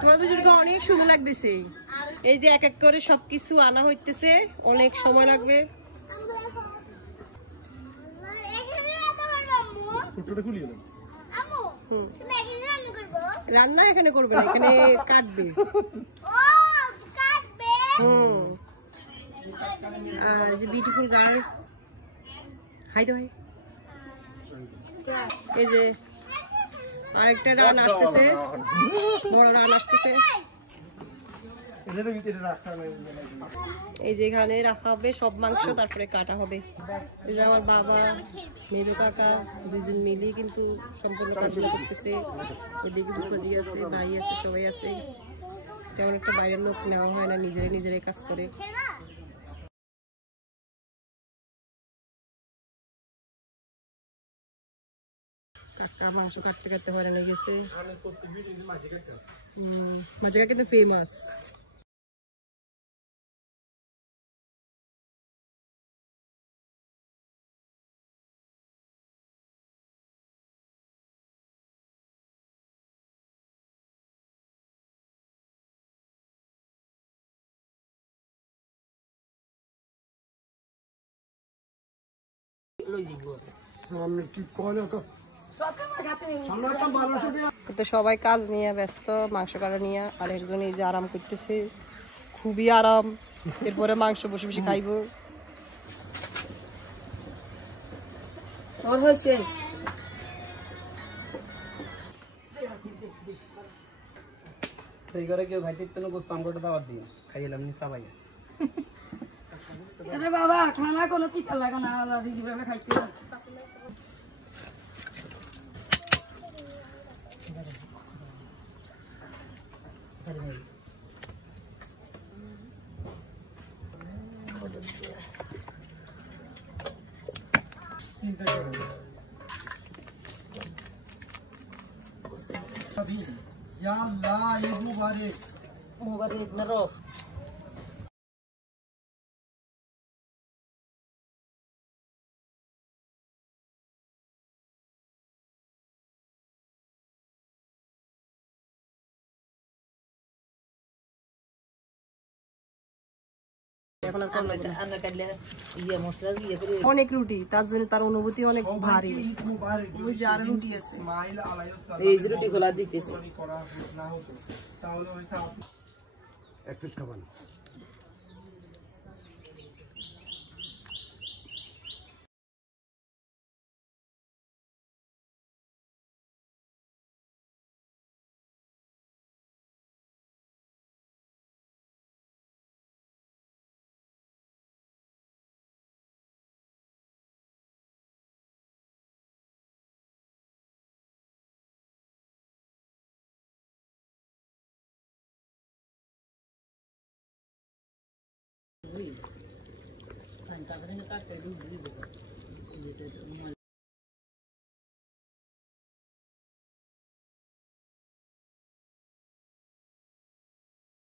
তোমার দুজনকে অনেক সুন্দর লাগতেছে। এই যে এক এক করে সবকিছু আনা হইতেছে, অনেক সময় লাগবে। রান্না এখানে করবে না, এখানে কাটবে। আর যে বিউটিফুল গার্ল, হাই তো ভাই। এই যে আরেকটা রান আসতেছে, বড় রান আসতেছে। এই যে এখানে রাখা হবে সব মাংস, তারপরে কাটা হবে। এই যে আমার বাবা, মেজো কাকা দুজন মিলিয়ে কিন্তু সম্পূর্ণ কাজগুলো করতেছে। ওদিকে দুপদি আছে, ভাই আছে, সবাই আছে। তেমন একটা বাইরের লোক নেওয়া হয় না, নিজেরাই কাজ করে। কাকা মাংস কাটতে কাটতে হয়রান হয়ে গেছে। মাঝে কিন্তু ফেমাস। তো সবাই কাজ নিয়ে ব্যস্ত, মাংস কাটা নিয়ে। আর একজন এই যে আরাম করতেছে, খুবই আরাম। এরপরে মাংস বসে বসে খাইব। বাবা খানা কোনো কি লাগে না, খাইতে Ya Allah, Eid Mubarak. Mubarak na ro. অনেক রুটি, তার জন্য তার অনুভূতি অনেক ভারী। ওই যে আর রুটি আছে, এই যে রুটি খোলা দিতেছে। এক পিস খাবেন?